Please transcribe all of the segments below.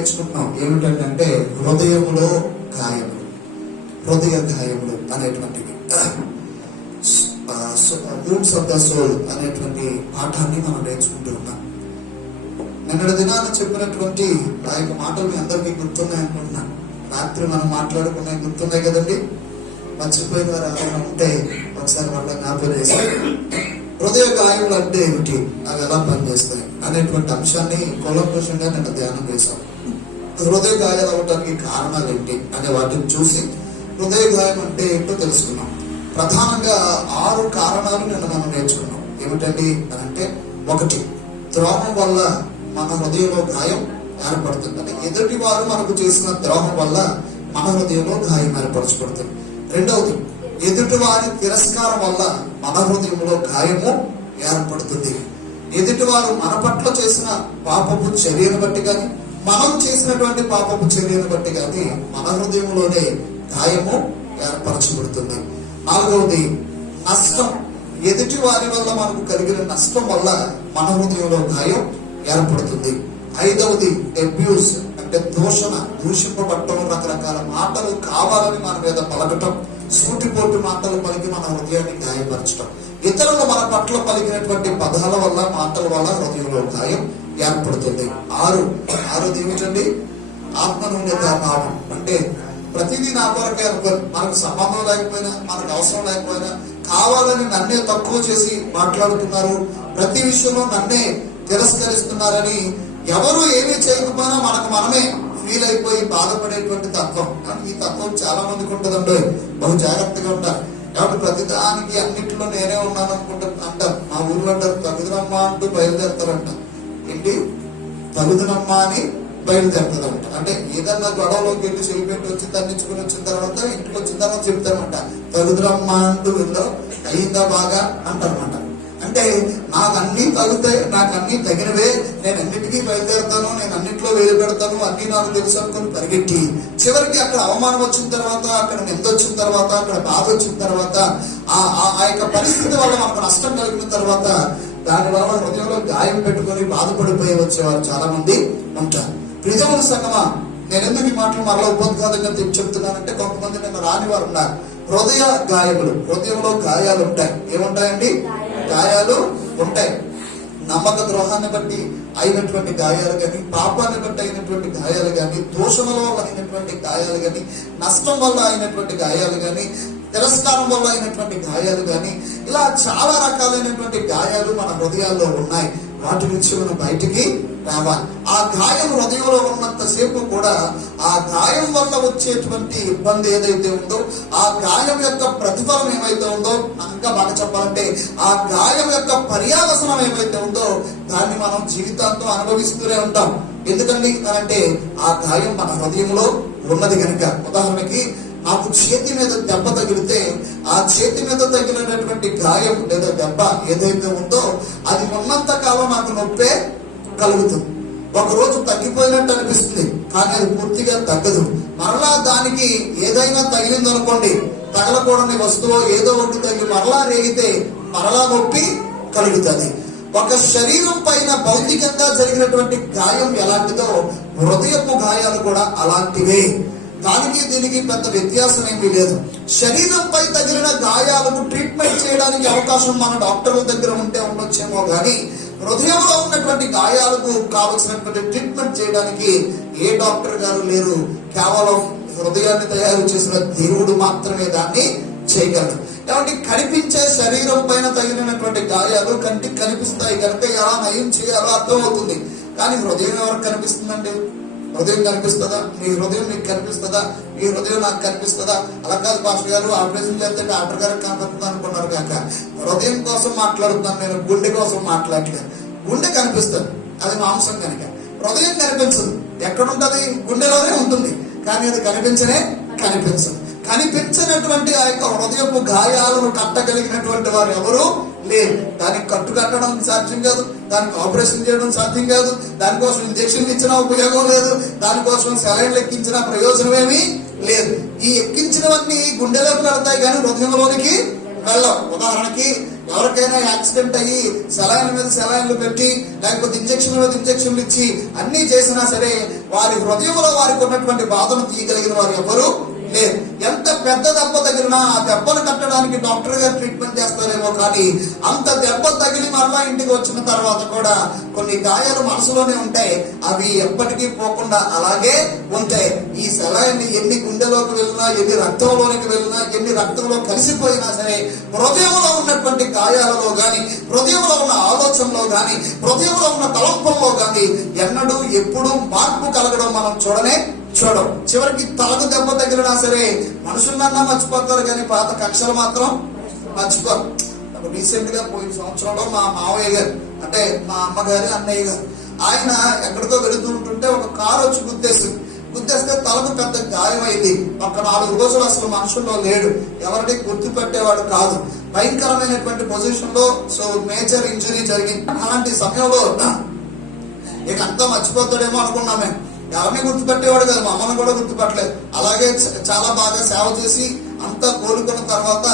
నేర్చుకుంటున్నాం ఏమిటంటే హృదయ గాయములు అనేటువంటివి, వూండ్స్ ఆఫ్ ద సోల్ అనేటువంటి పాఠాన్ని మనం నేర్చుకుంటూ ఉన్నాం. నిన్నటి దినాన చెప్పినటువంటి ఆ యొక్క మాటలు మీ అందరికీ గుర్తున్నాయి అనుకుంటున్నాను. రాత్రి మనం మాట్లాడుకున్నాయి గుర్తున్నాయి కదండి. మర్చిపోయిన వారు ఎవరైనా ఉంటే ఒకసారి వాళ్ళ జ్ఞాపకం చేస్తారు. హృదయ గాయములు అంటే ఏమిటి, అవి ఎలా పనిచేస్తాయి అనేటువంటి అంశాన్ని కూలంకషంగా నిన్న ధ్యానం చేశాం. హృదయ గాయాలు అవడానికి కారణాలు ఏంటి అనే వాటిని చూసి హృదయ గాయం అంటే ఏంటో తెలుసుకున్నాం. ప్రధానంగా 6 కారణాలు నిన్న మనం నేర్చుకున్నాం. ఏమిటండి అంటే, 1, ద్రోహం వల్ల మన హృదయంలో గాయం ఏర్పడుతుంది. అంటే ఎదుటి వారు మనకు చేసిన ద్రోహం వల్ల మన హృదయంలో గాయం ఏర్పరచబడుతుంది. 2వది, ఎదుటి వారి తిరస్కారం వల్ల మన హృదయంలో గాయము ఏర్పడుతుంది. ఎదుటి వారు మన పట్ల చేసిన పాపపు చర్యను బట్టి కానీ, మనం చేసినటువంటి పాపపు చర్యను బట్టి కానీ మన హృదయంలోనే గాయము ఏర్పరచబడుతుంది. 4వది, నష్టం. ఎదుటి వారి వల్ల మనకు కలిగిన నష్టం వల్ల మన హృదయంలో గాయం ఏర్పడుతుంది. 5వది, అబ్యూస్ అంటే దూషణ, దూషింపబడటం, రకరకాల మాటలు కావాలని మన మీద పలకటం, సూటిపోటు మాటలు పలికి మన హృదయాన్ని గాయపరచడం, ఇతరులు మన పట్ల పలికినటువంటి పదాల వల్ల, మాటల వల్ల హృదయంలో గాయం ఏర్పడుతుంది. 6వది ఏమిటండి, ఆత్మన్యూన్యత భావం. అంటే ప్రతిదీ నా కొరకే అనుకోని, మనకు సంబంధం లేకపోయినా, మనకు అవసరం లేకపోయినా కావాలని నన్నే తక్కువ చేసి మాట్లాడుతున్నారు, ప్రతి విషయంలో నన్నే తిరస్కరిస్తున్నారని ఎవరు ఏమీ చేయకపోయినా మనకు మనమే ఫీల్ అయిపోయి బాధపడేటువంటి తత్వం. కానీ ఈ తత్వం చాలా మందికి ఉంటుందండి. బహు జాగ్రత్తగా ఉంటారు. కాబట్టి ప్రతిదానికి అన్నింటిలో నేనే ఉన్నాను అంటారు. మా ఊర్లో అంటారు, తగుదనమ్మ అంటూ బయలుదేరుతారంట. ఏంటి తగుదనమ్మ అని బయలుదేరుతారంట. అంటే ఏదన్నా గొడవలోకి వెళ్ళి చెయ్యిపెట్టి వచ్చి తన్నించుకుని వచ్చిన తర్వాత ఇంటికి వచ్చిన తర్వాత చెప్తారంట, తగుదనమ్మ అంటూ వెళ్ళో అయిందా బాగా అంటారన్నమాట. అంటే నాకు అన్ని తగుతాయి, నాకు అన్ని తగినవే, నేను అన్నిటికీ బయలుదేరుతాను, నేను అన్నింటిలో వేలు పెడతాను, అన్ని నాకు తెలుసు అనుకుని పరిగెట్టి చివరికి అక్కడ అవమానం వచ్చిన తర్వాత, అక్కడ నింద వచ్చిన తర్వాత, అక్కడ బాధ వచ్చిన తర్వాత, ఆ యొక్క పరిస్థితి వల్ల మనకు నష్టం కలిగిన తర్వాత దాని వల్ల హృదయంలో గాయం పెట్టుకొని బాధపడిపోయి వచ్చేవారు చాలా మంది ఉంటారు. ప్రియమైన సంగమా, నేను ఎందుకు ఈ మాటలు మరలా ఉపోద్ఘాతంగా చెప్తున్నానంటే, కొంతమంది నిన్న రాని వారు ఉన్నారు. హృదయ గాయములు, హృదయంలో గాయాలు ఉంటాయి. ఏముంటాయండి? గాయాలు ఉంటాయి. నమ్మక ద్రోహాన్ని బట్టి అయినటువంటి గాయాలు కానీ, పాపాన్ని బట్టి అయినటువంటి గాయాలు కానీ, దోషణల వల్ల అయినటువంటి గాయాలు కానీ, నష్టం వల్ల అయినటువంటి గాయాలు కానీ, తిరస్కారం వల్ల అయినటువంటి గాయాలు కానీ, ఇలా చాలా రకాలైనటువంటి గాయాలు మన హృదయాల్లో ఉన్నాయి. వాటి నుంచి మనం బయటికి రావాలి. ఆ గాయం హృదయంలో ఉన్నంతసేపు కూడా ఆ గాయం వల్ల వచ్చేటువంటి ఇబ్బంది ఏదైతే ఉందో, ఆ గాయం యొక్క ప్రతిఫలం ఏమైతే ఉందో, ఇంకా బాగా చెప్పాలంటే ఆ గాయం యొక్క పర్యావసనం ఏమైతే ఉందో దాన్ని మనం జీవితాంతం అనుభవిస్తూనే ఉంటాం. ఎందుకండి అంటే ఆ గాయం మన హృదయంలో ఉన్నది కనుక. ఉదాహరణకి, నాకు చేతి మీద దెబ్బ తగిలితే ఆ చేతి మీద తగిలినటువంటి గాయం లేదా దెబ్బ ఏదైతే ఉందో అది ఉన్నంత కాలం నాకు నొప్పే కలుగుతుంది. ఒకరోజు తగ్గిపోయినట్టు అనిపిస్తుంది, కానీ అది పూర్తిగా తగ్గదు. మరలా దానికి ఏదైనా తగిలిందనుకోండి, తగలకూడని వస్తువు ఏదో ఒకటి తగిలి మరలా రేగితే మరలా నొప్పి కలుగుతుంది. ఒక శరీరం పైన భౌతికంగా జరిగినటువంటి గాయం ఎలాంటిదో హృదయపు గాయాలు కూడా అలాంటివే. దానికి దీనికి పెద్ద వ్యత్యాసం ఏమీ లేదు. శరీరంపై తగిలిన గాయాలకు ట్రీట్మెంట్ చేయడానికి అవకాశం మన డాక్టర్ల దగ్గర ఉంటే ఉండొచ్చేమో కానీ, హృదయంలో ఉన్నటువంటి గాయాలకు కావలసినటువంటి ట్రీట్మెంట్ చేయడానికి ఏ డాక్టర్ గారు లేరు. కేవలం హృదయాన్ని తయారు చేసిన దేవుడు మాత్రమే దాన్ని చేయగలరు. కాబట్టి కనిపించే శరీరం పైన తగిలినటువంటి గాయాలు కంటికి కనిపిస్తాయి కనుక ఎలా నయం చేయాలో అర్థమవుతుంది. కానీ హృదయం ఎవరికి కనిపిస్తుందండి? హృదయం కనిపిస్తుందా? నీ హృదయం నీకు కనిపిస్తుందా? ఈ హృదయం నాకు కనిపిస్తుందా? అలా కాదు పాస్టర్ గారు, ఆపరేషన్ చేస్తే డాక్టర్ గారికి కనపడుతుంది అనుకున్నారు కాక, హృదయం కోసం మాట్లాడుతున్నాను నేను, గుండె కోసం మాట్లాడలేదు. గుండె కనిపిస్తుంది, అది మాంసం కనుక. హృదయం కనిపించదు. ఎక్కడుంటది? గుండెలోనే ఉంటుంది, కానీ అది కనిపించదు. కనిపించినటువంటి ఆ యొక్క హృదయపు గాయాలను కట్టగలిగినటువంటి వారు ఎవరు లేరు. దానికి కట్టు కట్టడం సాధ్యం కాదు, దానికి ఆపరేషన్ చేయడం సాధ్యం కాదు, దానికోసం ఇంజక్షన్ ఇచ్చిన ఉపయోగం లేదు, దానికోసం సెలైన్లు ఎక్కించిన ప్రయోజనం ఏమీ లేదు. ఈ ఎక్కించినవన్నీ గుండెలోకి వెళ్తాయి కానీ హృదయంలోనికి వెళ్ళవు. ఉదాహరణకి ఎవరికైనా యాక్సిడెంట్ అయ్యి సెలైన్ల మీద సెలైన్లు పెట్టి లేకపోతే ఇంజక్షన్ల మీద ఇంజక్షన్లు ఇచ్చి అన్ని చేసినా సరే వారి హృదయంలో వారికి ఉన్నటువంటి బాధను తీయగలిగిన వారు ఎవరు లేదు. ఎంత పెద్ద దెబ్బ తగిలినా ఆ దెబ్బను కట్టడానికి డాక్టర్ గారు ట్రీట్మెంట్ చేస్తారేమో, కానీ అంత దెబ్బ తగిలి మరలా ఇంటికి వచ్చిన తర్వాత కూడా కొన్ని గాయాలు మనసులోనే ఉంటాయి. అవి ఎప్పటికీ పోకుండా అలాగే ఉంటాయి. ఈ సెలైన్ ఎన్ని గుండెలోకి వెళ్ళినా, ఎన్ని రక్తంలోనికి వెళ్ళినా, ఎన్ని రక్తంలో కలిసిపోయినా సరే హృదయంలో ఉన్నటువంటి గాయాలలో గాని, హృదయంలో ఉన్న ఆలోచనలో గాని, హృదయంలో ఉన్న తలంపుల్లో గాని ఎన్నడూ ఎప్పుడూ మార్పు కలగడం మనం చూడం. చివరికి తలకు దెబ్బ తగిలినా సరే మనుషులన్నా మర్చిపోతారు, కానీ పాత కక్షలు మాత్రం మర్చిపోరు. రీసెంట్ గా పోయిన సంవత్సరంలో మా మావయ్య గారు, అంటే మా అమ్మగారు అన్నయ్య గారు, ఆయన ఎక్కడికో వెళుతూ ఉంటుంటే ఒక కారు వచ్చి గుద్దేస్తే తలకు పెద్ద గాయమైంది. ఒక 4 రోజులు అసలు మనుషుల్లో లేడు, ఎవరిని గుర్తుపెట్టేవాడు కాదు. భయంకరమైనటువంటి పొజిషన్ లో మేజర్ ఇంజరీ జరిగింది. అలాంటి సమయంలో ఇక అంతా మర్చిపోతాడేమో అనుకున్నామే. ఎవరిని గుర్తుపెట్టేవాడు కదా, మా అమ్మను కూడా గుర్తుపట్టలేదు. అలాగే చాలా బాగా సేవ చేసి అంతా కోలుకున్న తర్వాత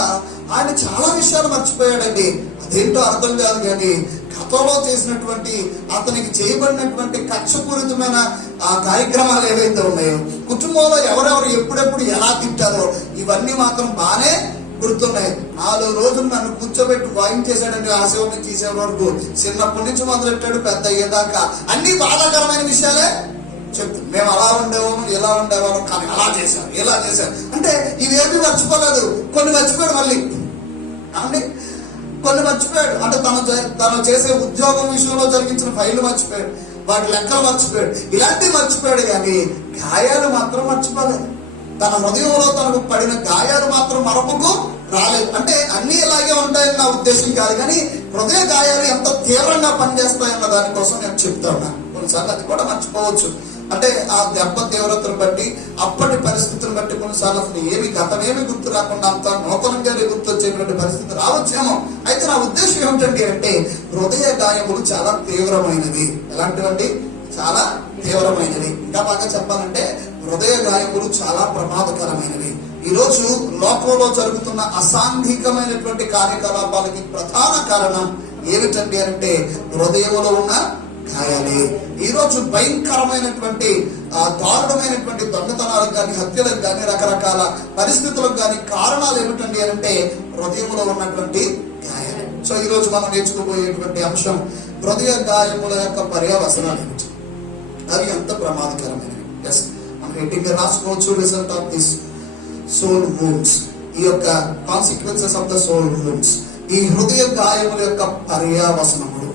ఆయన చాలా విషయాలు మర్చిపోయాడండి. అదేంటో అర్థం కాదు, కానీ గతంలో చేసినటువంటి అతనికి చేయబడినటువంటి కక్షపూరితమైన ఆ కార్యక్రమాలు ఏవైతే ఉన్నాయో, కుటుంబంలో ఎవరెవరు ఎప్పుడెప్పుడు ఎలా తింటారో ఇవన్నీ మాత్రం బాగానే గుర్తున్నాయి. 4 రోజులు నన్ను కూర్చోబెట్టి వాయించేశాడండి. ఆ సేవని తీసే వరకు చిన్నప్పటి నుంచి మొదలెట్టాడు, పెద్ద అయ్యేదాకా అన్ని బాధాకరమైన విషయాలే చెప్తు. మేము అలా ఉండేవాము, ఎలా ఉండేవాము, కానీ అలా చేశారు, ఇలా చేశారు అంటే ఇవేమీ మర్చిపోలేదు. కొన్ని మర్చిపోయాడు, మళ్ళీ అంటే కొన్ని మర్చిపోయాడు. అంటే తను చేసే ఉద్యోగం విషయంలో జరిగించిన ఫైళ్లు మర్చిపోయాడు, వాటి లెక్కలు మర్చిపోయాడు, ఇలాంటివి మర్చిపోయాడు. కానీ గాయాలు మాత్రం మర్చిపోలేదు. తన హృదయంలో తనకు పడిన గాయాలు మాత్రం మరపుకు రాలేదు. అంటే అన్ని ఇలాగే ఉంటాయని నా ఉద్దేశం కాదు, కానీ హృదయ గాయాలు ఎంత తీవ్రంగా పనిచేస్తాయన్న దానికోసం నేను చెప్తా ఉన్నా. కొన్నిసార్లు అది కూడా మర్చిపోవచ్చు. అంటే ఆ దెబ్బ తీవ్రతను బట్టి, అప్పటి పరిస్థితులను బట్టి కొన్నిసార్లు అసలు గతమేమి గుర్తు రాకుండా అంత నూతనంగానే గుర్తు వచ్చేటువంటి పరిస్థితి రావచ్చేమో. అయితే నా ఉద్దేశం ఏమిటండి అంటే, హృదయ గాయములు చాలా తీవ్రమైనవి. ఎలాంటివండి? చాలా తీవ్రమైనవి. ఇంకా బాగా చెప్పాలంటే హృదయ గాయములు చాలా ప్రమాదకరమైనవి. ఈ రోజు లోకంలో జరుగుతున్న అసాంఘికమైనటువంటి కార్యకలాపాలకి ప్రధాన కారణం ఏమిటండి అంటే హృదయంలో ఉన్న గాయాలే. ఈ రోజు భయంకరమైనటువంటి దారుణమైనటువంటి దొంగతనాలకు కానీ, హత్యలకు కానీ, రకరకాల పరిస్థితులకు కానీ కారణాలు ఏమిటండి అంటే హృదయంలో ఉన్నటువంటి గాయాలు. సో ఈ రోజు మనం నేర్చుకోబోయేటువంటి అంశం హృదయ గాయముల యొక్క పర్యవసనాలు ఏమిటి, అవి ఎంత ప్రమాదకరమైనవి. ఎస్, మనం హెడ్డింగ్ రాసుకోవచ్చు, result of this soul wounds, ఈ యొక్క consequences of the soul wounds. ఈ హృదయ గాయముల యొక్క పర్యవసనములు,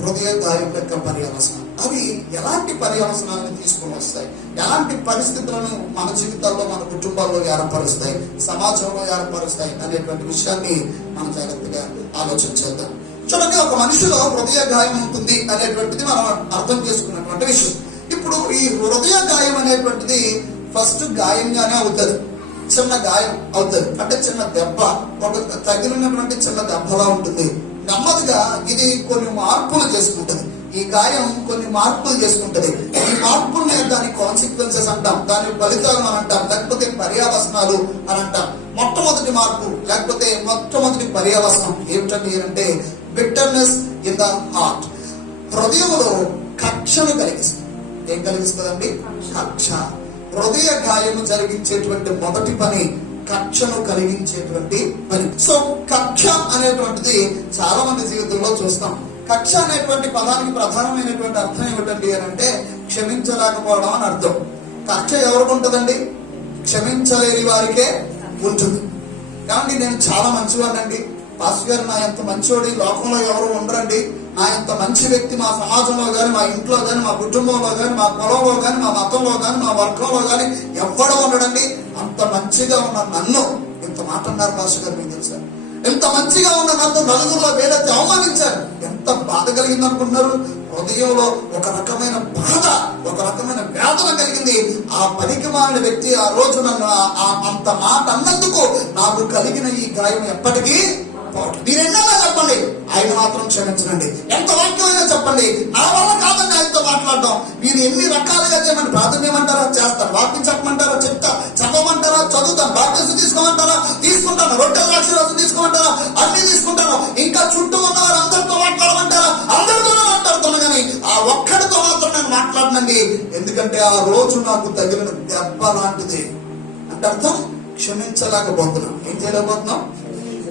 హృదయ గాయం యొక్క పర్యవసనం, అవి ఎలాంటి పర్యవసనాలను తీసుకుని వస్తాయి, ఎలాంటి పరిస్థితులను మన జీవితాల్లో, మన కుటుంబాల్లో ఏర్పరుస్తాయి, సమాజంలో ఏర్పరుస్తాయి అనేటువంటి విషయాన్ని మనం జాగ్రత్తగా ఆలోచించేద్దాం. చూడండి, ఒక మనిషిలో హృదయ గాయం ఉంటుంది అనేటువంటిది మనం అర్థం చేసుకున్నటువంటి విషయం. ఇప్పుడు ఈ హృదయ గాయం అనేటువంటిది ఫస్ట్ గాయంగానే అవుతుంది, చిన్న గాయం అవుతుంది. అంటే చిన్న దెబ్బ, ఒక తగిలినటువంటి చిన్న దెబ్బలా ఉంటుంది. నెమ్మదిగా ఇది కొన్ని మార్పులు చేసుకుంటది. ఈ గాయం కొన్ని మార్పులు చేసుకుంటది. ఈ మార్పుల్ని దాని కాన్సిక్వెన్సెస్ అంటాం, దాని ఫలితాలు అని అంటాం, లేకపోతే పర్యవసనాలు అని అంటాం. మొట్టమొదటి మార్పు లేకపోతే మొట్టమొదటి పర్యవసనం ఏమిటండి అంటే బిట్టర్నెస్ ఇన్ ద హార్ట్. హృదయంలో కక్షను కలిగిస్తుంది. ఏం కలిగిస్తుందండి? కక్ష. హృదయ గాయము జరిగించేటువంటి మొదటి పని కక్షను కలిగించేటువంటి పని. సో కక్ష అనేటువంటిది చాలా మంది జీవితంలో చూస్తాం. కక్ష అనేటువంటి పదానికి ప్రధానమైనటువంటి అర్థం ఏమిటండి అని అంటే క్షమించలేకపోవడం అని అర్థం. కక్ష ఎవరికి ఉంటుందండి? క్షమించలేని వారికే ఉంటుంది. కాబట్టి నేను చాలా మంచివాడినండి, పాస్టర్ గారు నా ఎంత మంచివాడు లోకంలో ఎవరు ఉండరండి, నా ఎంత మంచి వ్యక్తి మా సమాజంలో కానీ, మా ఇంట్లో కానీ, మా కుటుంబంలో కానీ, మా పొలంలో కానీ, మా మతంలో కానీ, మా వర్గంలో కానీ ఎవ్వడూ ఉండడండి. అంత మంచిగా ఉన్న నన్ను, ఎంత మాట అన్నారు పాస్టర్ గారు మీకు తెలుసా, ఎంత మంచిగా ఉన్న నన్ను నలుగురులో వేలెత్తి అవమానించారు. ఎంత బాధ కలిగింది అనుకుంటున్నారు? హృదయంలో ఒక రకమైన బాధ, ఒక రకమైన వేదన కలిగింది. ఆ పనికిమాలిన వ్యక్తి ఆ రోజు నన్ను అంత మాట అన్నందుకు నాకు కలిగిన ఈ గాయం ఎప్పటికీ మీరు ఎన్నైనా చెప్పండి, ఆయన మాత్రం క్షమించండి. ఎంత వాక్యమైనా చెప్పండి, నా వల్ల కాదండి ఆయనతో మాట్లాడడం. మీరు ఎన్ని రకాలుగా చేయమని ప్రార్థన చేయమంటారా చేస్తారు, వాక్యం చెప్పమంటారా చెప్తా, చదవమంటారా చదువుతాను, బాప్టిజం తీసుకోమంటారా తీసుకుంటాను, రొట్టెల అక్షరాలు తీసుకోమంటారా అన్ని తీసుకుంటాను, ఇంకా ఎందుకంటే ఆ రోజు నాకు తగిలిన దెబ్బ లాంటిది అంటే అర్థం క్షమించలేకపోతున్నాం. ఏం చేయలేకపోతున్నాం?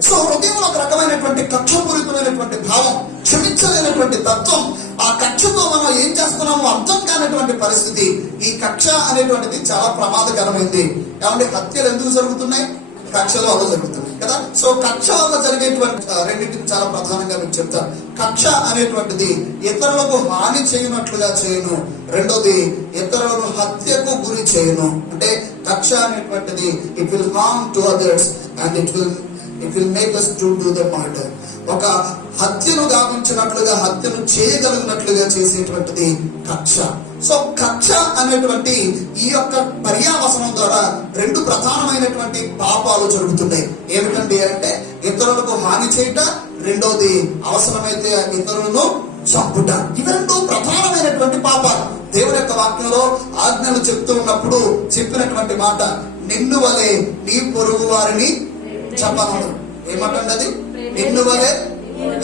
సో హృదయంలో ఒక రకమైనటువంటి కక్షపూరితమైనటువంటి భావం, క్షమించలేనటువంటి తత్వం, ఆ కక్షతో మనం ఏం చేస్తున్నామో అర్థం కానటువంటి పరిస్థితి. ఈ కక్ష అనేటువంటిది చాలా ప్రమాదకరమైంది. ఏమంటే హత్యలు ఎందుకు జరుగుతున్నాయి? కక్షల వల్ల జరుగుతుంది కదా. సో కక్ష వల్ల జరిగేటువంటి రెండింటిని చాలా ప్రధానంగా మీకు చెప్తారు. కక్ష అనేటువంటిది ఇతరులకు హాని చేయనట్లుగా చేయను, రెండోది ఇతరులను హత్యకు గురి చేయను. అంటే కక్ష అనేటువంటిది it will harm to others and it will make us to do the murder. ఒక హత్యను గావించినట్లుగా, హత్యను చేయగలిగినట్లుగా చేసేటువంటిది కక్ష. సో కక్ష అనేటువంటి ఈ యొక్క పర్యావసనం ద్వారా రెండు ప్రధానమైనటువంటి పాపాలు జరుగుతున్నాయి. ఏమిటండి అంటే ఇతరులకు హాని చేయట, రెండోది అవసరమైతే ఇతరులను చంపుట. ఇవి రెండు ప్రధానమైనటువంటి పాపాలు. దేవుని యొక్క వాక్యంలో ఆజ్ఞలు చెప్తూ ఉన్నప్పుడు చెప్పినటువంటి మాట, నిన్ను వలె నీ పొరుగు వారిని చెప్పను. ఏమంటుంది అది? నిన్ను వలె.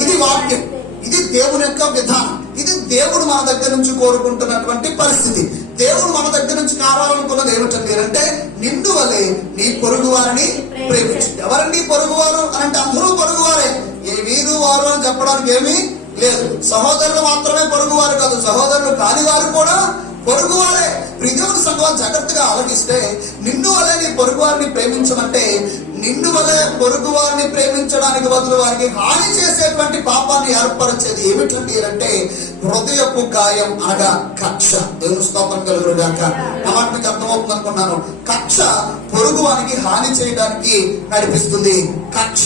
ఇది వాక్యం, ఇది దేవుని యొక్క విధానం, ఇది దేవుడు మన దగ్గర నుంచి కోరుకుంటున్నటువంటి పరిస్థితి. దేవుడు మన దగ్గర నుంచి కావాలనుకున్నది ఏమిటండి అంటే నిన్ను వలె నీ పొరుగు వారిని ప్రేమించు. ఎవరండి పొరుగువారు అని అంటే అందరూ పొరుగువారే. ఏ వీరు వారు అని చెప్పడానికి ఏమీ లేదు. సహోదరులు మాత్రమే పొరుగువారు కాదు, సహోదరులు కాని వారు కూడా పొరుగువారే. దేవుని సంఘం జాగ్రత్తగా ఆలోచిస్తే నిన్ను వలె నీ పొరుగు వారిని ప్రేమించమంటే నిన్ను వలె పొరుగు వారిని ప్రేమించడానికి బదులు వారికి హాని చేసేటువంటి పాపాన్ని ఏర్పరిచేది ఏమిటండి అంటే హృదయపు గాయం అనగా కక్ష. దేవుని స్తోత్రం కలుగునుగాక. నా మాట మీకు అర్థమవుతుంది అనుకున్నాను. కక్ష పొరుగు వారికి హాని చేయడానికి నడిపిస్తుంది. కక్ష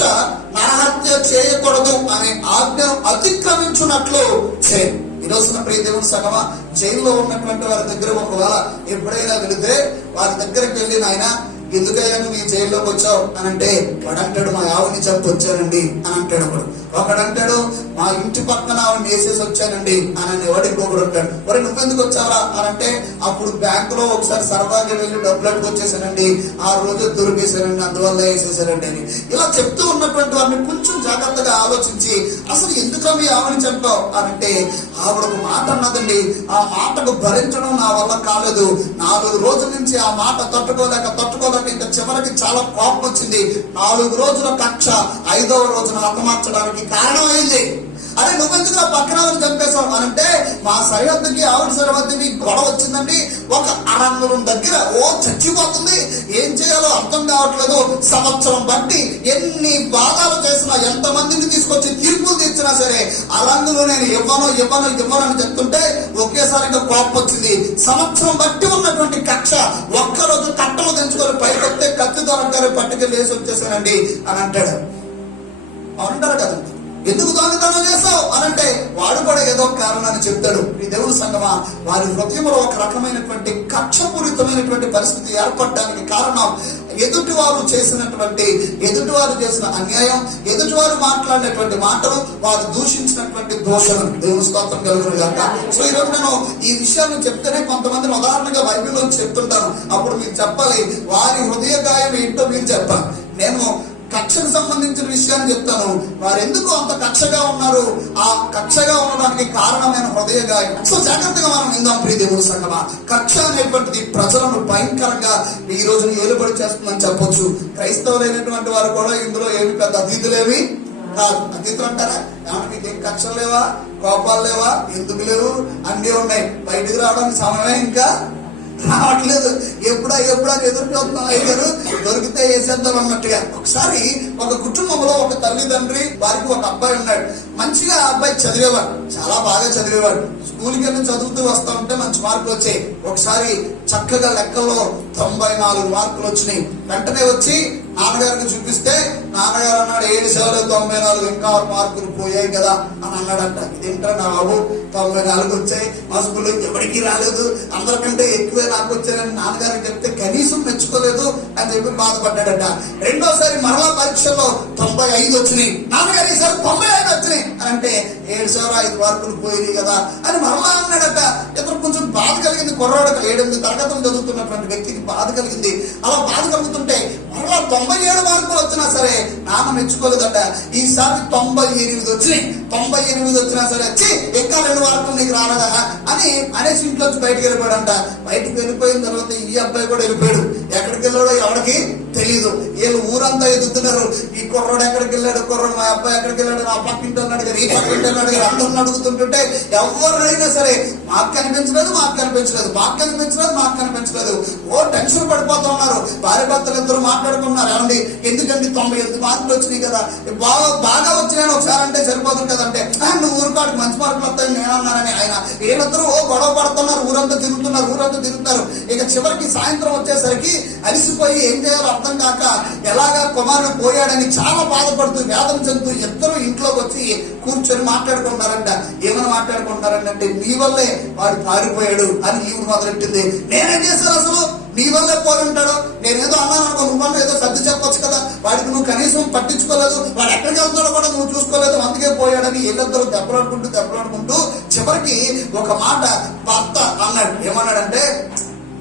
నరహత్య చేయకూడదు అనే ఆజ్ఞను అతిక్రమించున్నట్లు చేయి. ఈ రోజున ప్రియ దేవుని సంగమా, జైల్లో ఉన్నటువంటి వారి దగ్గర ఒకవేళ ఎప్పుడైనా వెళితే వారి దగ్గరికి వెళ్ళి నాయన ఎందుకైనా నువ్వు ఈ జైల్లోకి వచ్చావు అని అంటే వాడు అంటాడు మా ఆవిని చంపి వచ్చానండి అని అంటాడు. ఒకడంటాడు మా ఇంటి పక్కన ఆవిని వేసేసి వచ్చానండి అని ఎవడు ఇంకొకడు ఉంటాడు. మరి నువ్వెందుకు వచ్చావరా అని అంటే అప్పుడు బ్యాంకులో ఒకసారి సరదాగా వెళ్ళి డబ్బులు అట్టుకొచ్చేసానండి, ఆ రోజు దొరికేసానండి, అందువల్ల వేసేసానండి అని ఇలా చెప్తూ ఉన్నటువంటి వారిని కొంచెం జాగ్రత్తగా ఆలోచించి అసలు ఎందుకు మీ ఆవిని చంపావు అని అంటే ఆవిడ ఒక మాట అన్నదండి, ఆ మాటకు భరించడం నా వల్ల కాలేదు, 4 రోజుల నుంచి ఆ మాట తట్టుకోలేక ఇంకా చివరికి చాలా కోపం వచ్చింది. 4 రోజుల కక్ష 5వ రోజున హతమార్చడానికి కారణమైంది. అరే నువ్వెందుకు పక్కన చంపేశావు అని అంటే మా సరిహద్దుకి ఆవిడ సరిహద్దుకి గొడవ వచ్చిందండి. ఒక అరణ్యం దగ్గర చచ్చిపోతుంది, ఏం చేయాలో అర్థం కావట్లేదు. సంవత్సరం బట్టి ఎన్ని బాధలు చేసినా, ఎంతమందిని తీసుకొచ్చి తీర్పులు తీర్చినా సరే అరణ్యంలో నేను ఇవ్వను అని చెప్తుంటే ఒకేసారిగా కోపం వచ్చింది. సంవత్సరం బట్టి ఉన్నటువంటి కక్ష ఒక్కరోజు కట్టలు తెంచుకొని పైకొస్తే కత్తి దొరకారు పట్టుకెళ్ళి వేసి వచ్చేసానండి అని అంటాడు. అవునంటారు కదండి. ఎందుకు దొంగతనం చేస్తావు అని అంటే వాడు కూడా ఏదో కారణాన్ని చెప్తాడు. ఈ దేవుని సంగమా, వారి హృదయంలో ఒక రకమైనటువంటి కక్షపూరితమైనటువంటి పరిస్థితి ఏర్పడడానికి కారణం ఎదుటివారు చేసిన అన్యాయం, ఎదుటివారు మాట్లాడినటువంటి మాటలు, వారు దూషించినటువంటి దోషణం. దేవుని స్తోత్రం కలుగునుగాక. సో ఈరోజు నేను ఈ విషయాన్ని చెప్తేనే కొంతమందిని ఉదాహరణగా బైబిల్లో చెప్తుంటాను. అప్పుడు మీరు చెప్పాలి వారి హృదయ గాయం ఏంటో మీరు చెప్పాలి. నేను కక్షకు సంబంధించిన విషయాన్ని చెప్తాను. వారు ఎందుకు అంత కక్షగా ఉన్నారు, ఆ కక్షగా ఉండడానికి కారణమైన హృదయ గాయం. సో జాగ్రత్తగా మనం విందాం ప్రియ దేవుని సంగమా. కక్ష అనేటువంటిది ప్రజలను భయంకరంగా ఈ రోజు ఏలుబడి చేస్తుందని చెప్పొచ్చు. క్రైస్తవులైనటువంటి వారు కూడా ఇందులో ఏమి పెద్ద అతిథులేవి కాదు. అతిథులు అంటారా? ఏమన్నా మీకేం కక్షలు లేవా, కోపాలు లేవా? ఎందుకు లేవు? అన్నీ ఉన్నాయి. బయటకు రావడానికి సమయమే ఇంకా రావట్లేదు. ఎప్పుడా ఎదురు చూస్తున్నాం. అయ్యారు దొరికితే వేసేద్దాం అన్నట్టుగా. ఒకసారి ఒక కుటుంబంలో ఒక తల్లిదండ్రి, వారికి ఒక అబ్బాయి ఉన్నాడు. మంచిగా ఆ అబ్బాయి చదివేవాడు, చాలా బాగా చదివేవాడు. స్కూల్కి వెళ్ళి చదువుతూ వస్తా ఉంటే మంచి మార్కులు వచ్చాయి. ఒకసారి చక్కగా లెక్కల్లో 94 మార్కులు వచ్చినాయి. వెంటనే వచ్చి నాన్నగారికి చూపిస్తే నాన్నగారు అన్నాడు 7 సేవలు 94 ఇంకా మార్కులు పోయాయి కదా అని అన్నాడంట. ఇదేంటో నా బాబు 94 వచ్చాయి, మా స్కూల్లో ఎవరికి రాలేదు, అందరికంటే ఎక్కువే నాకు వచ్చాయని నాన్నగారికి చెప్తే కనీసం మెచ్చుకోలేదు అని చెప్పి బాధపడ్డాడట. రెండోసారి మరలా పరీక్షల్లో 95 వచ్చినాయి. నాన్నగారు ఈసారి 95 వచ్చినాయి అని అంటే 7 సేవలు 5 మార్కులు పోయినాయి కదా అని మరలా అన్నాడట. ఇతను కొంచెం బాధ కలిగింది. కుర్రాడు 7 తరగతులు చదువుతున్నటువంటి వ్యక్తికి బాధ కలిగింది. అలా బాధ కలుగుతుంటే మరలా మరలా 97 మార్కులు వచ్చినా సరే నాన్న మెచ్చుకోలేదట. ఈసారి 98 వచ్చినాయి. 98 వచ్చినా సరే వచ్చి ఇంకా 2 మార్కులు నీకు రాలేదా అని అనేసి ఇంట్లోంచి బయటకు వెళ్ళిపోయాడంట. బయటకు వెళ్ళిపోయిన తర్వాత ఈ అబ్బాయి కూడా వెళ్ళిపోయాడు. ఎక్కడికి వెళ్ళాడో ఎవరికి తెలీదు. వీళ్ళు ఊరంతా ఎదుగుతున్నారు, ఈ కుర్రాడు ఎక్కడికి వెళ్ళాడు, కుర్రాడు మా అబ్బాయి ఎక్కడికి వెళ్ళాడు, నా పక్కింటి అన్నాడు గారు, ఈ పక్కింటి అన్నాడు గారు, అందరిని అడుగుతుంటుంటే ఎవరు అడిగినా సరే మాకు కనిపించలేదు, మాకు కనిపించలేదు, మాకు కనిపించలేదు, మాకు కనిపించలేదు. ఓ టెన్షన్ పడిపోతూ ఉన్నారు. భార్య భర్తలు ఇద్దరు మాట్లాడుకున్నారు, ఏమండి ఎందుకండి 98 మార్కులు వచ్చినాయి కదా, బాగా వచ్చినాయని ఒకసారి అంటే సరిపోతుంది కదంటే, నువ్వు ఊరుకాడికి మంచి మార్కులు వస్తాయని నేను అన్నానని ఆయన. వీళ్ళిద్దరూ గొడవ పడుతున్నారు, ఊరంతా తిరుగుతున్నారు. ఇక చివరికి సాయంత్రం వచ్చేసరికి అలిసిపోయి ఏం చేయాలో అర్థం కాక ఎలాగా కుమారుడు పోయాడని చాలా బాధపడుతూ వేదన చెందుతూ ఇద్దరు ఇంట్లోకి వచ్చి కూర్చొని మాట్లాడుకుంటారంట. ఏమని మాట్లాడుకుంటారంటే, నీ వల్లే వాడు పారిపోయాడు అని ఈవిడ మొదలెట్టింది. నేనేం చేశాను అసలు, నీ వల్లే పోయి ఉంటాడు, నేనేదో అన్నాను అనుకో, నువ్వన్నా ఏదో సర్ది చెప్పొచ్చు కదా, వాడికి నువ్వు కనీసం పట్టించుకోలేదు, వాడు ఎక్కడికి వెళ్తున్నాడో కూడా నువ్వు చూసుకోలేదు, అందుకే పోయాడని వీళ్ళిద్దరూ దెబ్బలాడుకుంటూ చివరికి ఒక మాట భర్త అన్నాడు. ఏమన్నాడంటే,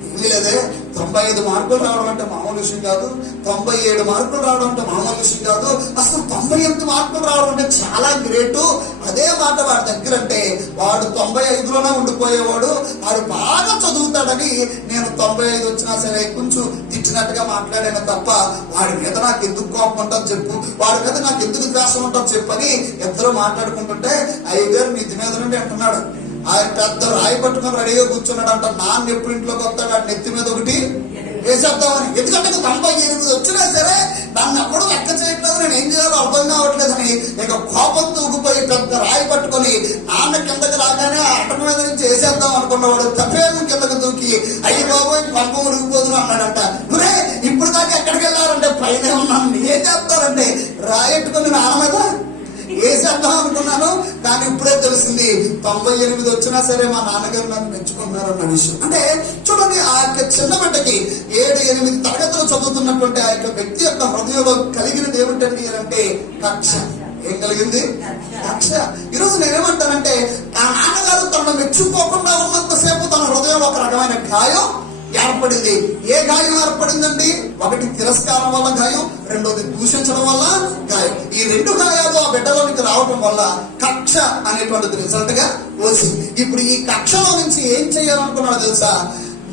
ఏమీ లేదే, 95 మార్కులు రావడం అంటే మామూలు విషయం కాదు, 97 మార్కులు రావడం అంటే మామూలు విషయం కాదు, అసలు 98 మార్కులు రావడం అంటే చాలా గ్రేటు. అదే మాట వాడి దగ్గర అంటే వాడు 95లోనే ఉండిపోయేవాడు, వాడు బాగా చదువుతాడని నేను 95 వచ్చినా సరే కొంచెం తిట్టినట్టుగా మాట్లాడాను తప్ప వాడి మీద నాకు ఎందుకు కోపం ఉంటుంది చెప్పు, వాడి మీద నాకు ఎందుకు ద్వేషం ఉంటుంది చెప్పని ఇద్దరు మాట్లాడుకుంటుంటే అయ్యగారు నెత్తి మీద నుండి అంటున్నాడు. ఆయన పెద్ద రాయి పట్టుకుని రెడీగా కూర్చున్నాడంట. నాన్న ఎప్పుడు ఇంట్లోకి వస్తాడు, ఆ నెత్తి మీద ఒకటి వేసేద్దామని. ఎందుకంటే 98 వచ్చినా సరే దాన్ని అప్పుడు లెక్క చేయట్లేదు, నేను ఏం చేయాలో అర్థం కావట్లేదని ఇక కోపం తూగిపోయి పెద్ద రాయి పట్టుకొని నాన్న కిందకి రాగానే ఆ అటక మీద నుంచి వేసేద్దాం అనుకున్నవాడు తప్పేమో కిందకి దూకి అయ్యి బాబోయ్ పంప మురిగిపోదును అన్నాడంట. నువ్వే ఇప్పుడు దాకా ఎక్కడికి వెళ్ళారంటే పైన ఉన్నాను, ఏం చేస్తారంటే రాయట్టుకుని నాన్న మీద వేసేద్దాం అనుకున్నాను. కానీ ఇప్పుడే తెలిసింది 98 వచ్చినా సరే మా నాన్నగారు నన్ను మెచ్చుకున్నారు అన్న విషయం. అంటే చూడండి, ఆ యొక్క చిన్న బిడ్డకి 7-8 తరగతులు చదువుతున్నటువంటి ఆ యొక్క వ్యక్తి యొక్క హృదయంలో కలిగినది ఏమిటండి అంటే కక్ష. ఏం కలిగింది? కక్ష. ఈరోజు నేనేమంటానంటే, ఆ నాన్నగారు తనను మెచ్చుకోకుండా ఉన్నంతసేపు తన హృదయంలో ఒక రకమైన గాయం ఏర్పడింది. ఏ గాయం ఏర్పడిందండి? ఒకటి తిరస్కారం వల్ల గాయం, రెండోది దూషించడం వల్ల గాయం. ఈ 2 గాయాలు ఆ బిడ్డలోనికి రావడం వల్ల కక్ష అనేటువంటిది రిజల్ట్ గా వచ్చింది. ఇప్పుడు ఈ కక్షలో నుంచి ఏం చేయాలనుకున్నాడు తెలుసా?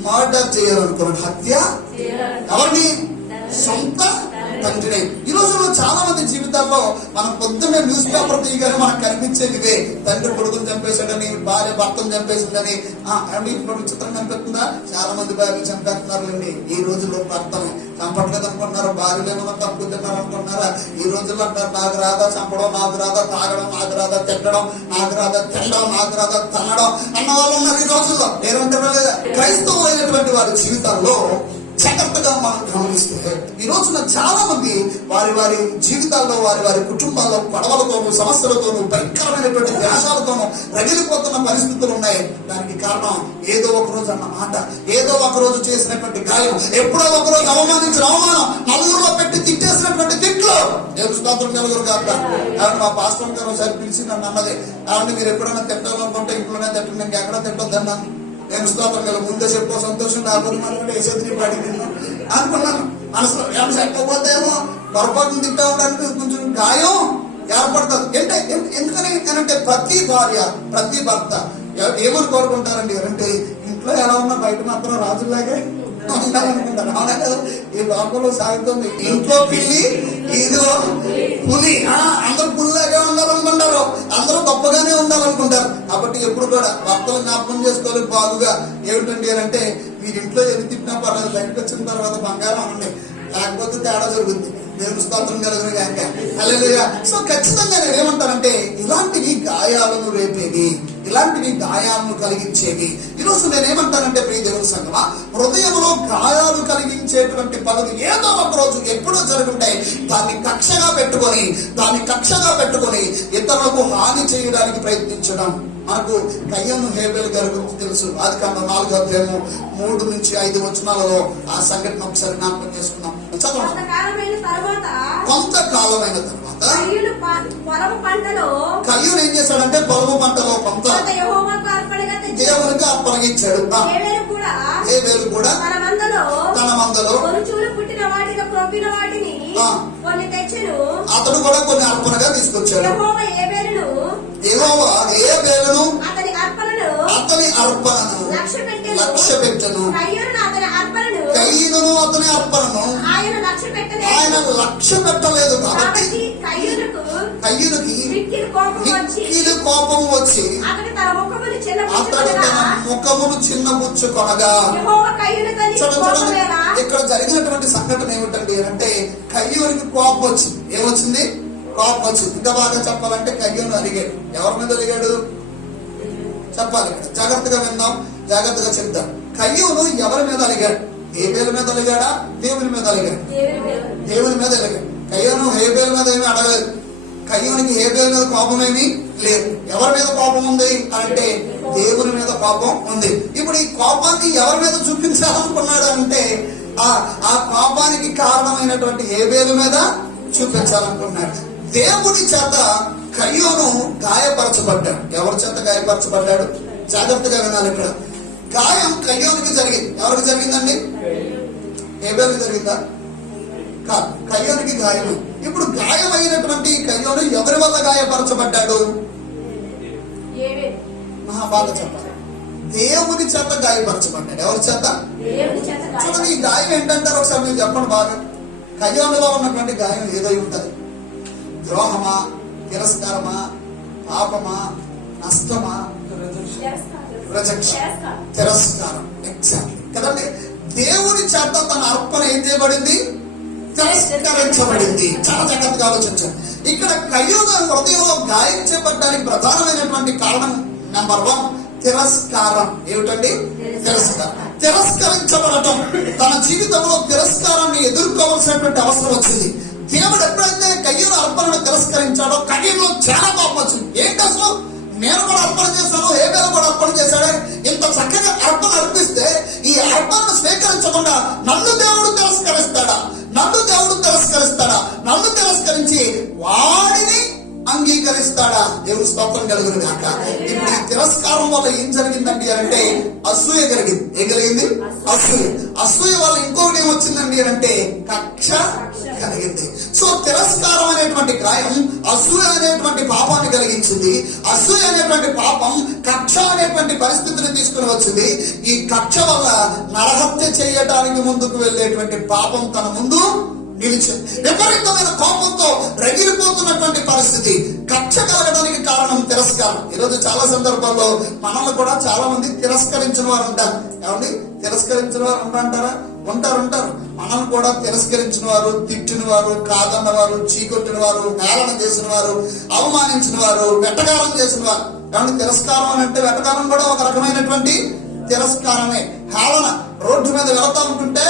మర్డర్ చేయాలనుకున్నాడు, హత్య. ఎవరిని? సొంత తండ్రిని. ఈ రోజుల్లో చాలా మంది జీవితాల్లో మనం పొద్దున్నే న్యూస్ పేపర్ తీయగానే మనకు కనిపించేది ఇవే. తండ్రి కొడుకుని చంపేశాడని, భార్య భర్తను చంపేసిందని. ఇప్పుడు విచిత్రం కనిపిస్తుందా? చాలా మంది భార్యలు చంపేస్తున్నారు అండి ఈ రోజుల్లో. భర్తను చంపట్లేదు అనుకుంటున్నారు, భార్యలు ఏమన్నా తప్పు తిన్నారు అనుకుంటున్నారా? ఈ రోజుల్లో అంటారు, నాకు రాదా చంపడం, నాకు రాదా తాగడం, నాకు రాదా తిట్టడం, నాకు రాదా తినడం, నాకు రాదా తనడం అన్న వాళ్ళు ఉన్నారు ఈ రోజుల్లో. ఏమంటారా లేదా? క్రైస్తవులు అయినటువంటి వారి జీవితాల్లో జాగ్రత్తగా మనం గమనిస్తే ఈ రోజున చాలా మంది వారి జీవితాల్లో వారి కుటుంబాల్లో గొడవలతోనూ సమస్యలతోనూ భయంకరమైనటువంటి ద్వేషాలతోనూ రగిలిపోతున్న పరిస్థితులు ఉన్నాయి. దానికి కారణం ఏదో ఒక రోజు అన్న మాట, ఏదో ఒక రోజు చేసినటువంటి గాయం, ఎప్పుడో ఒక రోజు అవమానించిన అవమానం, నలుగురులో పెట్టి తిట్టేసినటువంటి తిట్లు. నేను స్తోత్రం నలుగురు కాక మా పాస్టర్ గారు ఒకసారి పిలిచి నన్ను అన్నది, కాబట్టి మీరు ఎప్పుడైనా తిట్టాలనుకుంటే ఇంట్లోనే తిట్టండి, నేను ఎక్కడ తిట్టొద్దన్నాను. నేను స్తోత్రం కదా ముందే చెప్పో సంతోషం, నా గురించి వేసేది పడింది అనుకున్నాను. మనసులో ఏమైనా చెప్పకపోతేమో పొరపాటును తిట్టా ఉండడానికి కొంచెం గాయం ఏర్పడుతుంది. ఎందుకని అంటే ప్రతి భార్య, ప్రతి భర్త ఏమని కోరుకుంటారండి అంటే, ఇంట్లో ఎలా ఉన్నా బయట మాత్రం రాజులాగే ఉండాలనుకుంటారు. అవునా కదా? ఈ లోకంలో సాగుతుంది, ఇంట్లో పిల్లి ఇదో పులి, అందరూ పుల్లాగా ఉండాలనుకుంటారు, అందరూ గొప్పగానే ఉండాలనుకుంటారు. కాబట్టి ఎప్పుడు కూడా భర్తలు జ్ఞాపకం చేసుకోవాలి బాగుగా. ఏమిటండి అంటే, మీరు ఇంట్లో ఎన్ని తిట్టినా పర్లేదు, బయటకు వచ్చిన తర్వాత బంగారం ఉండే, లేకపోతే తేడా జరుగుతుంది. దేవుని స్తోత్రం కలుగును గాక. హల్లెలూయా. సో ఖచ్చితంగా నేను ఏమంటానంటే, ఇలాంటివి గాయాలను రేపేవి, ఇలాంటివి గాయాలను కలిగించేవి. ఈరోజు నేనేమంటానంటే ప్రియ దేవుని సంగమా, హృదయంలో గాయాలు కలిగించేటువంటి పనులు ఏదో ఒక రోజు ఎప్పుడో జరుగుంటాయి. దాన్ని కక్షగా పెట్టుకొని ఇతరులకు హాని చేయడానికి ప్రయత్నించడం. మనకు కయ్యను హేబెల్ గారి గురించి తెలుసు. ఆదికాండం 4వ అధ్యాయము 3-5 వచనాలలో ఆ సంఘటన ఒకసారి జ్ఞాపకం చేసుకున్నాం. కొంతకాలమైన తర్వాత కయ్యూను ఏం చేశాడంటే, పొలము పంటలో కొంత దేవునికి అప్పగించాడు. హేబెలు కూడా తన మందలో పంపిన వాటిని కొన్ని తెచ్చెను. అతడు కూడా కొన్ని అర్పణగా తీసుకొచ్చాడు. యెహోవా ఏబేలును అతని అర్పణను లక్ష్య పెట్టెను. కయీనును అతని అర్పణను ఆయన లక్ష్య పెట్టలేదు. కాబట్టి కయ్యూనుకి మిక్కిలి కోపం వచ్చి అతడు తన ముఖమును చిన్నబుచ్చుకొనగా. చూడండి, ఇక్కడ జరిగినటువంటి సంఘటన ఏమిటండి అంటే కయ్యూనికి కోపం వచ్చింది. ఏమొచ్చింది? కోపం వచ్చింది. ఇంకా బాగా చెప్పాలంటే కయ్యూను అలిగాడు. ఎవరి మీద అలిగాడు చెప్పాలి. ఇక్కడ జాగ్రత్తగా విందాం, జాగ్రత్తగా చెప్దాం. కయ్యూను ఎవరి మీద అలిగాడు? హేబేలు మీద అలిగాడా? దేవుని మీద అలిగాడు? దేవుని మీద అలిగాడు. కయ్యూను హేబేలు మీద ఏమీ అడగలేదు. కయ్యూనికి హేబేలు మీద కోపం ఏమీ లేదు. ఎవరి మీద కోపం ఉంది అంటే దేవుని మీద కోపం ఉంది. ఇప్పుడు ఈ కోపాన్ని ఎవరి మీద చూపించాలనుకున్నాడు అంటే ఆ కోపానికి కారణమైనటువంటి హేబేలు మీద చూపించాలనుకున్నాడు. దేవుని చేత కయ్యూను గాయపరచబడ్డాడు. ఎవరి చేత గాయపరచబడ్డాడు? జాగ్రత్తగా వినాలి. ఇక్కడ గాయం కయ్యూనికి జరిగింది. ఎవరికి జరిగిందండి? హేబేలుకి జరిగిందా? కాదు, కయ్యూనికి గాయం. ఇప్పుడు గాయమైనటువంటి కయ్యూను ఎవరి వల్ల గాయపరచబడ్డాడు? బాగా చెప్పాలి. దేవుని చేత గాయపరచబడ్డాడు. ఎవరి చేత? చూడండి, ఈ గాయం ఏంటంటారు ఒకసారి మీరు చెప్పండి. బాగా కయ్యూనులో ఉన్నటువంటి గాయం ఏదై ఉంటది? ద్రోహమా, తిరస్కారమా, పాపమా, నష్టమా, తిరస్కారం. ఎగ్జాక్ట్లీ కదండి. దేవుని చేత తన అర్పణ ఏం చేయబడింది? తిరస్కరించబడింది. చాలా జాగ్రత్తగా ఆలోచించారు. ఇక్కడ కయ్యూను హృదయంలో గాయించబడ్డానికి ప్రధానమైనటువంటి కారణం నెంబర్ 1 తిరస్కారం. ఏమిటండి? తిరస్కారం. తిరస్కరించబడటం. తన జీవితంలో తిరస్కారాన్ని ఎదుర్కోవాల్సినటువంటి అవసరం వచ్చింది. దేవుడు ఎప్పుడైతే కయ్యూను అర్పణను తిరస్కరించాడో కయ్యూనులో చాలా కోపం వచ్చింది. ఏంటి అసలు? నేను కూడా అర్పణ చేశాను, హేబేలు కూడా అర్పణ చేశాడే, ఇంత చక్కగా అర్పణ అర్పిస్తే ఈ అర్పణను స్వీకరించకుండా నన్ను దేవుడు తిరస్కరిస్తాడా? నన్ను తిరస్కరించి వాడిని అంగీకరిస్తాడా? దేవుడు స్తోత్రం కలుగును గాక. ఇప్పుడు ఈ తిరస్కారం వల్ల ఏం జరిగిందండి అంటే అసూయ కలిగింది. ఏం కలిగింది? అసూయ వల్ల ఇంకొకటి ఏమొచ్చిందండి అంటే కక్ష కలిగింది. సో తిరస్కారం అనేటువంటి గాయం అసూయ అనేటువంటి పాపాన్ని కలిగించింది. అసూయ అనేటువంటి పాపం కక్ష అనేటువంటి పరిస్థితిని తీసుకుని వచ్చింది. ఈ కక్ష వల్ల నరహత్య చేయడానికి ముందుకు వెళ్ళేటువంటి పాపం తన ముందు నిలిచింది. విపరీతమైన కోపంతో రగిలిపోతున్నటువంటి పరిస్థితి. కక్ష కలగడానికి కారణం తిరస్కారం. ఈరోజు చాలా సందర్భాల్లో మనల్ని కూడా చాలా మంది తిరస్కరించిన వారు ఉంటారు. ఏమండి? తిరస్కరించిన వారు ఉంటారా? ఉంటారు. మనల్ని కూడా తిరస్కరించిన వారు, తిట్టిన వారు, కాదన్న వారు, చీకొట్టిన వారు, హేళన చేసిన వారు, అవమానించిన వారు, వెటకారం చేసిన వారు. ఏమంటే తిరస్కారం అని అంటే వెటకారం కూడా ఒక రకమైనటువంటి తిరస్కారమే. హేళన. రోడ్డు మీద వెళతా ఉంటుంటే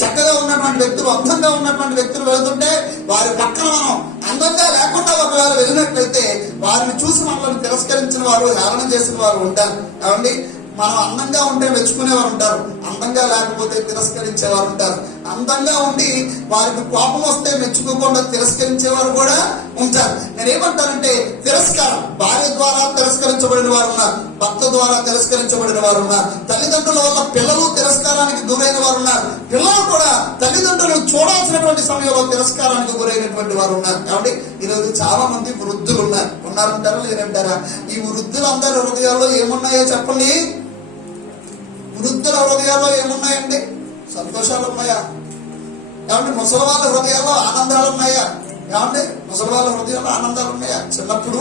చక్కగా ఉన్నటువంటి వ్యక్తులు, అందంగా ఉన్నటువంటి వ్యక్తులు వెళుతుంటే వారి పక్కన మనం అందంగా లేకుండా ఒకవేళ వెళ్ళినట్లయితే వారిని చూసి మనల్ని తిరస్కరించిన వారు, హేళన చేసిన వారు ఉంటారు. కాబట్టి మనం అందంగా ఉంటే మెచ్చుకునేవారు ఉంటారు, అందంగా లేకపోతే తిరస్కరించేవారు ఉంటారు. అందంగా ఉండి వారికి కోపం వస్తే మెచ్చుకోకుండా తిరస్కరించేవారు కూడా ఉంటారు. నేనేమంటానంటే తిరస్కారం. భార్య ద్వారా తిరస్కరించబడిన వారు ఉన్నారు, భర్త ద్వారా తిరస్కరించబడిన వారు ఉన్నారు, తల్లిదండ్రుల వల్ల పిల్లలు తిరస్కారానికి గురైన వారు ఉన్నారు, పిల్లలు కూడా తల్లిదండ్రులను చూడాల్సినటువంటి సమయంలో తిరస్కారానికి గురైనటువంటి వారు ఉన్నారు. కాబట్టి ఈరోజు చాలా మంది వృద్ధులు ఉన్నారంటారా లేదంటారా? ఈ వృద్ధులందరి హృదయాల్లో ఏమున్నాయో చెప్పండి. వృద్ధుల హృదయాల్లో ఏమున్నాయండి? సంతోషాలు ఉన్నాయా? ఏమంటే ముసలి వాళ్ళ హృదయాల్లో ఆనందాలు ఉన్నాయా? ఏమంటే ముసలి వాళ్ళ హృదయాల్లో ఆనందాలు ఉన్నాయా? చిన్నప్పుడు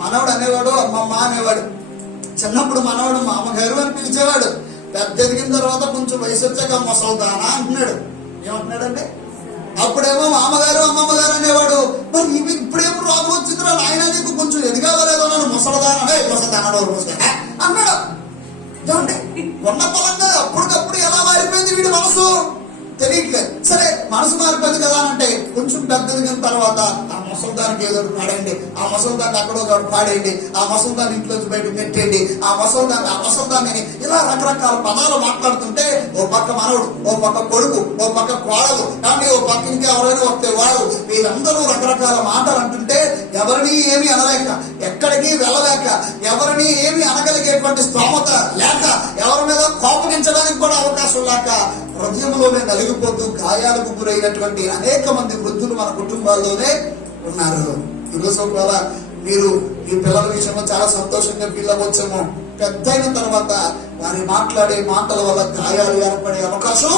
మనవడు అనేవాడు అమ్మమ్మ అనేవాడు. చిన్నప్పుడు మనవడు మామగారు అని పిలిచేవాడు. పెద్ద ఎదిగిన తర్వాత కొంచెం వయసు వచ్చాక ముసల్దానా అంటున్నాడు. ఏమంటున్నాడండి? అప్పుడేమో మామగారు అమ్మమ్మగారు అనేవాడు. మరి ఇవి ఇప్పుడేమో రోగం వచ్చిందిరా నాయన, నీకు కొంచెం ఎదిగావలేదో నన్ను ముసలదానమే ముసలదాన అన్నాడు. ఉన్న పొలంగా అప్పటికప్పుడు ఎలా మారిపోయింది వీడి మనసు తెలియట్లేదు. సరే మనసు మారిపోయింది కదా అంటే కొంచెం పెద్దదిగిన తర్వాత ఆ ముసల్దానికి ఏదో పాడేయండి, ఆ ముసల్దాన్ని అక్కడో పాడేయండి, ఆ ముసల్దాన్ని ఇంట్లోంచి బయట పెట్టేయండి, ఆ ముసల్దాన్ని ఇలా రకరకాల పదాలు మాట్లాడుతుంటే ఓ పక్క మనవడు, ఓ పక్క కొడుకు, ఓ పక్క కోడలు, కానీ ఓ పక్క ఇంకా ఎవరైనా వస్తే వాడు, వీళ్ళందరూ రకరకాల మాటలు అంటుంటే ఎవరిని ఏమి అనలేక, ఎక్కడికి వెళ్ళలేక, ఎవరిని ఏమి అనగలిగేటువంటి స్తోమత లేక, ఎవరి మీద కోపగించడానికి కూడా అవకాశం లేక హృదయంలోనే నలిగిపోతూ గాయాలకు గురైనటువంటి అనేక మంది వృద్ధులు మన కుటుంబాల్లోనే ఉన్నారు. ఈరోజు ఒకవేళ మీరు ఈ పిల్లల విషయంలో చాలా సంతోషంగా ఫీల్ అవ్వచ్చేమో, పెద్ద అయిన తర్వాత వారి మాట్లాడే మాటల వల్ల గాయాలు ఏర్పడే అవకాశం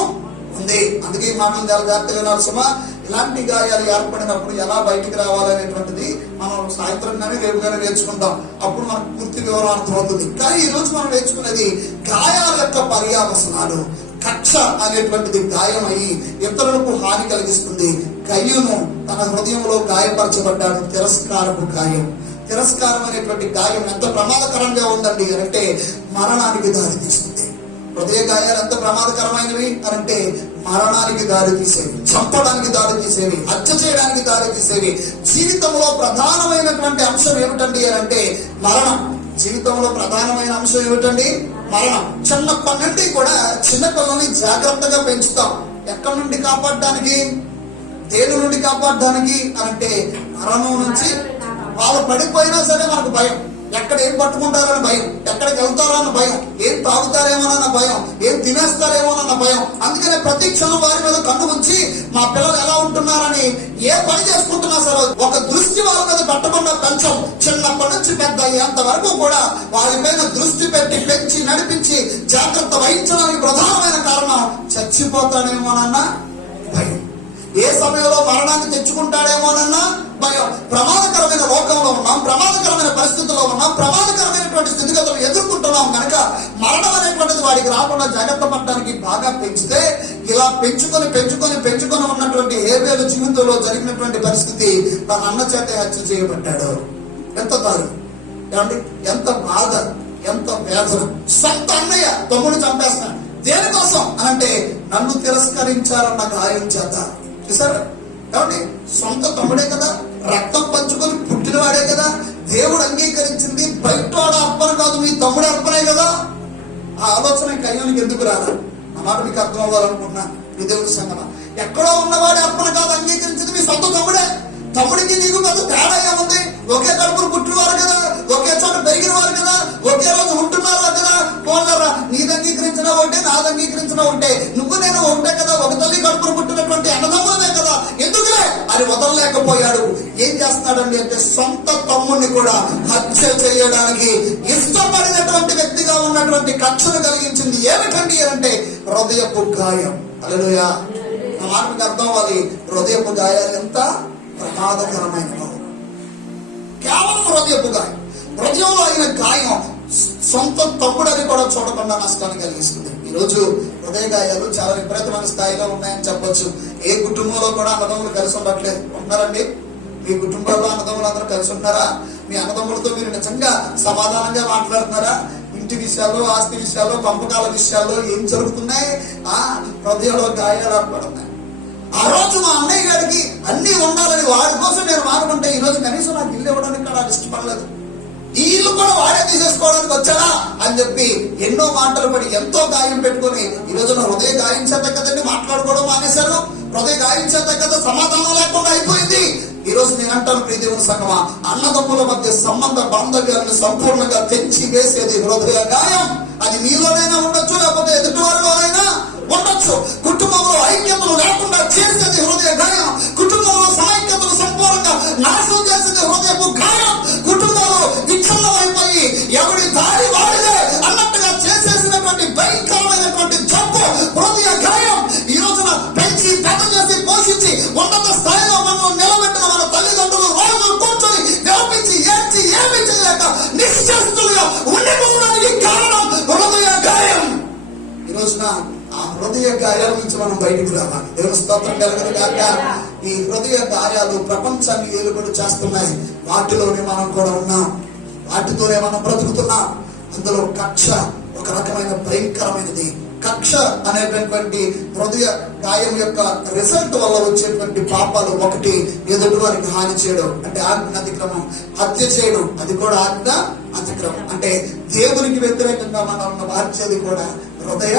ఉంది. అందుకే ఈ మాటలు చాలా జాగ్రత్తగా వినాలి సుమా. ఇలాంటి గాయాలు ఏర్పడినప్పుడు ఎలా బయటికి రావాలనేటువంటిది మనం సాయంత్రం కానీ రేపు కానీ నేర్చుకుంటాం. అప్పుడు మనకు పూర్తి వివరం అర్థమవుతుంది. కానీ ఈ రోజు మనం నేర్చుకునేది గాయాల యొక్క పర్యావసనాలు. కక్ష అనేటువంటిది గాయం అయి ఇతరులకు హాని కలిగిస్తుంది. కయ్యూను తన హృదయంలో గాయపరచబడ్డాడు. తిరస్కారపు గాయం. తిరస్కారం అనేటువంటి గాయం ఎంత ప్రమాదకరంగా ఉందండి అంటే మరణానికి దారి తీస్తుంది. హృదయ గాయాలు ఎంత ప్రమాదకరమైనవి అంటే మరణానికి దారి తీసేవి, చంపడానికి దారి తీసేవి, హత్య చేయడానికి దారి తీసేవి. జీవితంలో ప్రధానమైనటువంటి అంశం ఏమిటండి అంటే మరణం. జీవితంలో ప్రధానమైన అంశం ఏమిటండి? మరణం. చిన్నప్పటి నుండి కూడా చిన్నపిల్లల్ని జాగ్రత్తగా పెంచుతాం. ఎక్కడి నుండి కాపాడడానికి? దేని నుండి కాపాడడానికి అంటే మరణం నుంచి. వాళ్ళు పడిపోయినా సరే మనకు భయం. ఎక్కడ ఏం పట్టుకుంటారని భయం, ఎక్కడికి వెళ్తారన్న భయం, ఏం తాగుతారేమోనన్న భయం, ఏం తినేస్తారేమోనన్న భయం. అందుకనే ప్రతి క్షణం వారి మీద కన్ను ఉంచి మా పిల్లలు ఎలా ఉంటున్నారని ఏ పని చేసుకుంటున్నా సరే ఒక దృష్టి వాళ్ళ మీద పెట్టకుండా పెంచం. చిన్నప్పటి నుంచి పెద్ద అయ్యేంత వరకు కూడా వారిపైన దృష్టి పెట్టి పెంచి నడిపించి జాగ్రత్త వహించడానికి ప్రధానమైన కారణం చచ్చిపోతాడేమోనన్న భయం. ఏ సమయంలో మరణాన్ని తెచ్చుకుంటాడేమోనన్నా భయం. ప్రమాదకరమైన లోకంలో ఉన్నాం, ప్రమాదకరమైన పరిస్థితుల్లో ఉన్నాం, ప్రమాదకరమైనటువంటి స్థితిగతులు ఎదుర్కొంటున్నాం కనుక మరణం అనేటువంటిది వాడికి రాకుండా జాగ్రత్త పడడానికి బాగా పెంచితే ఇలా పెంచుకొని ఉన్నటువంటి హేబేలు జీవితంలో జరిగినటువంటి పరిస్థితి తన అన్న చేత హత్య చేయబడ్డాడు. ఎంత దారుణం ఏమండి! ఎంత బాధ, ఎంత వేదన. సొంత అన్నయ్య తమ్ముడు చంపేస్తున్నాడు. దేనికోసం అనంటే నన్ను తిరస్కరించారన్న గాయం చేత. చూసారా ఏమండి? సొంత తమ్ముడే కదా, రక్తం పంచుకొని పుట్టినవాడే కదా, దేవుడు అంగీకరించింది. బయట వాడు అర్పణ కాదు, మీ తమ్ముడే అర్పణే కదా. ఆ ఆలోచన కయ్యానికి ఎందుకు రాదు? ఆ మాట మీకు అర్థం అవ్వాలనుకుంటున్నా. మీ దేవుడి సంగమ ఎక్కడో ఉన్నవాడే అర్పణ కాదు, అంగీకరించింది మీ సొంత తమ్ముడే. తమ్ముడికి నీకు కాదు తేడా ఏముంది? ఒకే కడుపును పుట్టినవారు కదా, ఒకే చోట పెరిగిన వారు కదా, ఒకే రోజు ఉంటున్నారు కదా. పోలరా నీది అంగీకరించినా ఒకటే, నాది అంగీకరించినా ఒకటే, నువ్వు నేను ఒకటే కదా, ఒక తల్లి కడుపును పుట్టినటువంటి అన్నదమ్ములనే కదా, ఎందుకులే అని వదలలేకపోయాడు. ఏం చేస్తున్నాడండి అంటే సొంత తమ్ముడిని కూడా హత్య చేయడానికి ఇష్టపడినటువంటి వ్యక్తిగా ఉన్నటువంటి కక్షను కలిగించింది. ఏమిటండి అంటే హృదయపు గాయం. హల్లెలూయా. ఆ మాట మీకు అర్థం అవ్వాలి. హృదయపు గాయాలు ఎంత ప్రమాదకరమైనదో. కేవలం హృదయపు గాయం. హృదయంలో అయిన గాయం సొంత తమ్ముడని కూడా చూడకుండా నష్టాన్ని కలిగిస్తుంది. ఈరోజు హృదయ గాయాలు చాలా విపరీతమైన స్థాయిలో ఉన్నాయని చెప్పొచ్చు. ఏ కుటుంబంలో కూడా అన్నదమ్ములు కలిసి ఉండట్లేదు. ఉన్నారండి? మీ కుటుంబాల్లో అన్నదమ్ములు అందరూ కలిసి ఉన్నారా? మీ అన్నదమ్ములతో మీరు నిజంగా సమాధానంగా మాట్లాడుతున్నారా? ఇంటి విషయాల్లో, ఆస్తి విషయాల్లో, పంపకాల విషయాల్లో ఏం జరుగుతున్నాయి? హృదయంలో గాయాలు ఏర్పడుతున్నాయి. ఆ రోజు మా అన్నయ్య గారికి అన్ని ఉండాలని వాడి కోసం నేను మానుకుంటే ఈ రోజు కనీసం నాకు ఇల్లు ఇవ్వడానికి కూడా ఇష్టపడలేదు. ఈ ఇల్లు కూడా వాడే తీసేసుకోవడానికి వచ్చాడా అని చెప్పి ఎన్నో మాటలు పడి ఎంతో గాయం పెట్టుకుని ఈ రోజు నా హృదయ గాయం చేత కదండి మాట్లాడుకోవడం మానేశారు. హృదయ గాయం చేత కదా సమాధానం లేకుండా అయిపోయింది. ఈ రోజు నేను అంటాను ప్రియ దేవుని సంగమా, అన్నదమ్ముల మధ్య సంబంధ బాంధవ్యాలను సంపూర్ణంగా తెంచి వేసేది హృదయ గాయం. అది మీలోనైనా ఉండొచ్చు, లేకపోతే ఎదుటి వారిలోనైనా ఉండొచ్చు. కుటుంబంలో ఐక్యతలు లేకుండా చేసేది హృదయ గాయం. కుటుంబంలో సమైక్యతలు సంపూర్ణంగా నాశనం చేసేది హృదయపు గాయం. కుటుంబంలో విచ్ఛిన్నమైపోయి ఎవడి దారి వాడిదే అన్నట్టుగా చేసేసినటువంటి భయంకరమైనటువంటి జబ్బు హృదయ గాయం. ఈ రోజున పెంచి పెద్ద చేసి పోషించి ఉన్నత స్థాయిలో మనం నిలబెట్టిన మన తల్లిదండ్రులు రోజు కూర్చొని వ్యాపించి ఏడ్చి ఏమీ చేయలేక నిశ్చేస్తులుగా ఉండిపోవడానికి కారణం హృదయ గాయం. ఈ రోజున ఆ హృదయ గాయాల నుంచి మనం బయటకు రావాలి. దేవుని స్తోత్రం కలుగును గాక. ఈ హృదయ గాయాలు ప్రపంచాన్ని ఏలుబడి చేస్తున్నాయి. వాటిలోనే మనం కూడా ఉన్నాం, వాటితోనే మనం బ్రతుకుతున్నాం. అందులో కక్ష ఒక రకమైన భయంకరమైనది. కక్ష అనేటటువంటి హృదయ గాయం యొక్క రిజల్ట్ వల్ల వచ్చేటువంటి పాపాలు ఒకటి ఎదుటి వారికి హాని చేయడం అంటే ఆజ్ఞ అతిక్రమం, హత్య చేయడం అది కూడా ఆజ్ఞ అతిక్రమం. అంటే దేవునికి వ్యతిరేకంగా మనం మార్చేది కూడా హృదయ